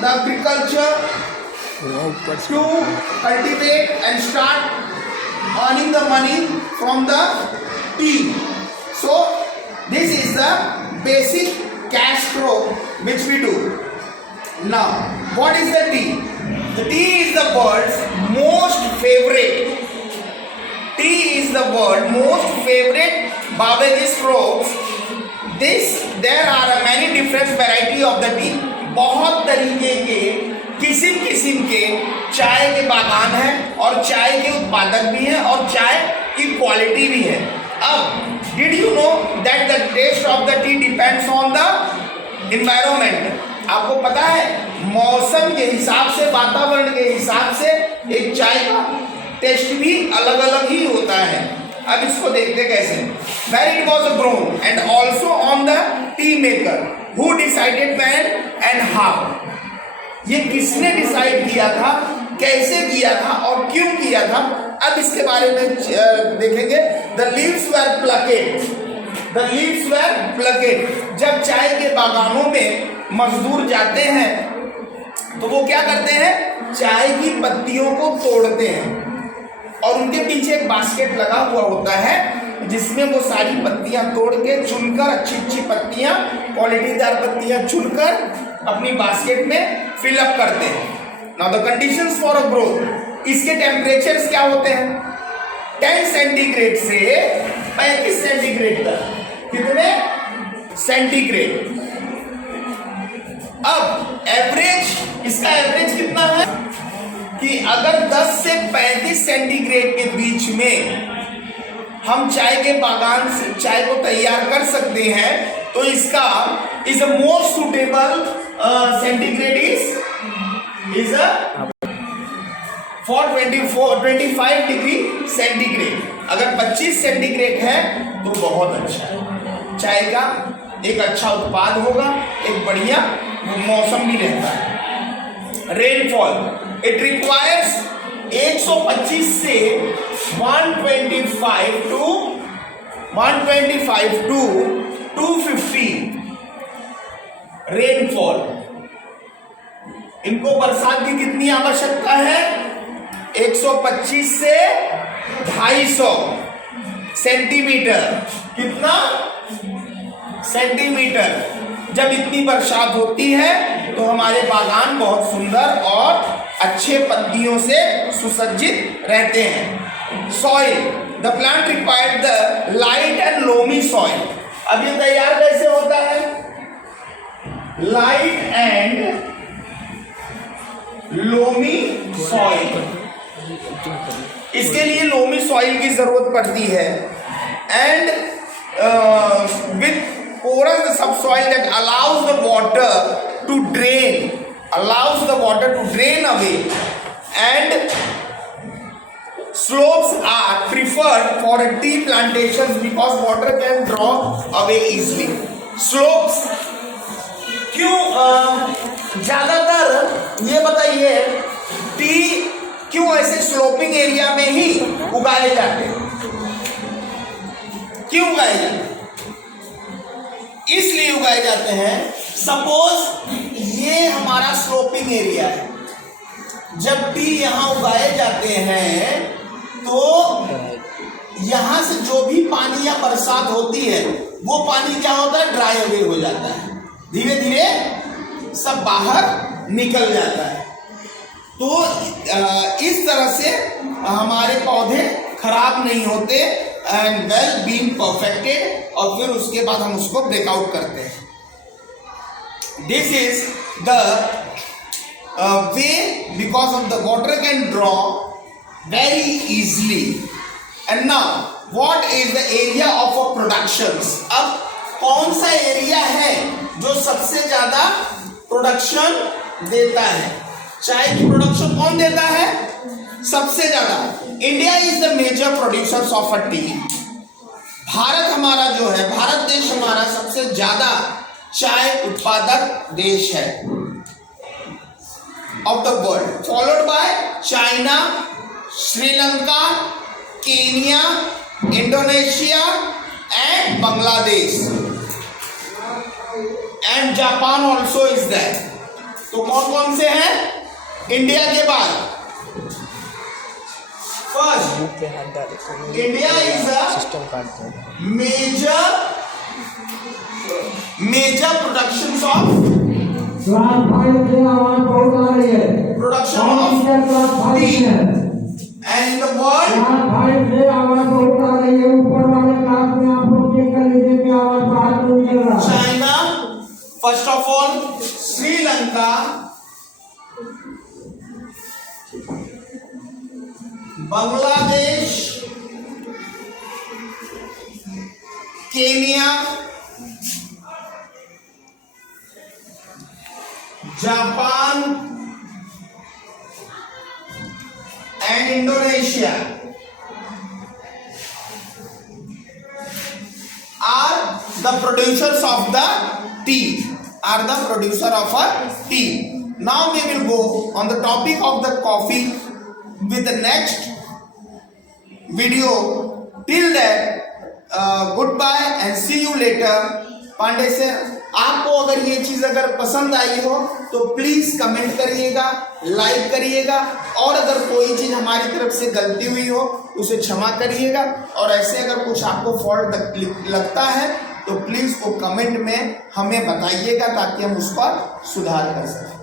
the agriculture to cultivate and start earning the money from the tea. So this is the basic cash crop which we do. Now, what is the tea? The tea is the bird's most favorite. Tea is the bird's most favorite herbaceous crops. There are many different variety of the tea. बहुत तरीके के किस्म के चाय के बागान हैं और चाय के उत्पादक भी हैं और चाय की क्वालिटी भी है. अब did you know that the taste of the tea depends on the environment. आपको पता है मौसम के हिसाब से, वातावरण के हिसाब से एक चाय का टेस्ट भी अलग अलग ही होता है. अब इसको देखते कैसे. Where it was grown and also on the tea maker who decided when and how. ये किसने डिसाइड किया था, कैसे किया था और क्यों किया था, अब इसके बारे में देखेंगे. The leaves were plucked. The leaves were plucked. जब चाय के बागानों में मजदूर जाते हैं तो वो क्या करते हैं, चाय की पत्तियों को तोड़ते हैं और उनके पीछे एक बास्केट लगा हुआ होता है जिसमें वो सारी पत्तियां तोड़ के चुनकर, अच्छी पत्तियां, क्वालिटीदार पत्तियां चुनकर अपनी बास्केट में फिलअप करते हैं. Now the conditions for a growth. इसके टेम्परेचर्स क्या होते हैं, 10 सेंटीग्रेड से 35 सेंटीग्रेड तक. कितने सेंटीग्रेड. अब एवरेज, इसका एवरेज कितना है कि अगर 10 से 35 सेंटीग्रेड के बीच में हम चाय के बागान से चाय को तैयार कर सकते हैं तो इसका is a most suitable centigrade is for 25 degree centigrade. अगर 25 सेंटीग्रेड है तो बहुत अच्छा है. चाय का एक अच्छा उत्पाद होगा, एक बढ़िया मौसम भी रहता है. रेनफॉल, इट रिक्वायर्स 125 से 125 टू 250 रेनफॉल. इनको बरसात की कितनी आवश्यकता है, 125 से 250 सेंटीमीटर. कितना सेंटीमीटर. जब इतनी बरसात होती है तो हमारे बागान बहुत सुंदर और अच्छे पत्तियों से सुसज्जित रहते हैं. Soil, the plant required the light and loamy soil. अब ये तैयार कैसे होता है, लाइट एंड लोमी सॉइल. इसके लिए लोमी सॉइल की जरूरत पड़ती है. And with porous subsoil that allows the water to drain away, and slopes are preferred for tea plantations because water can draw away easily. Slopes क्यों ज्यादातर ये बताइए टी क्यों ऐसे स्लोपिंग एरिया में ही उगाए जाते हैं, क्यों उगाए जाते हैं? इसलिए उगाए जाते हैं, सपोज ये हमारा स्लोपिंग एरिया है, जब टी यहाँ उगाए जाते हैं तो यहाँ से जो भी पानी या बरसात होती है वो पानी क्या होता है, ड्राई अवे हो जाता है, धीरे धीरे सब बाहर निकल जाता है. तो इस तरह से हमारे पौधे खराब नहीं होते एंड वेल बीइंग परफेक्टेड, और फिर उसके बाद हम उसको ब्रेकआउट करते हैं. This is the way because of the water can draw very easily. And now what is the area of a productions. अब कौन सा एरिया है जो सबसे ज्यादा प्रोडक्शन देता है, चाय की प्रोडक्शन कौन देता है सबसे ज्यादा? India is the major producers of a tea. Bharat हमारा जो है, भारत देश हमारा सबसे ज्यादा चाय उत्पादक देश है of the world, followed by China, Sri Lanka, Kenya, Indonesia and Bangladesh, and Japan also is there. तो कौन कौन से हैं? इंडिया के बाद first India is a major production of class 5 से आवाज बहुत आ रही है। प्रोडक्शन ऑफ क्लास 5 टी में and in the world. Class 5 से आवाज बहुत आ रही है। ऊपर वाले क्लास में आप लोग चेक कर लीजिए कि आवाज बाहर तो निकल रहा है। China, first of all Sri Lanka, Bangladesh, Kenya, Japan and Indonesia are the producers of the tea, are the producer of a tea. Now we will go on the topic of the coffee with the next video. Till that goodbye and see you later. Pande sir, आपको अगर ये चीज अगर पसंद आई हो तो please comment करिएगा, like करिएगा, और अगर कोई चीज हमारी तरफ से गलती हुई हो उसे क्षमा करिएगा, और ऐसे अगर कुछ आपको फॉल्ट लगता है तो प्लीज वो कमेंट में हमें बताइएगा ताकि हम उस पर सुधार कर सकें।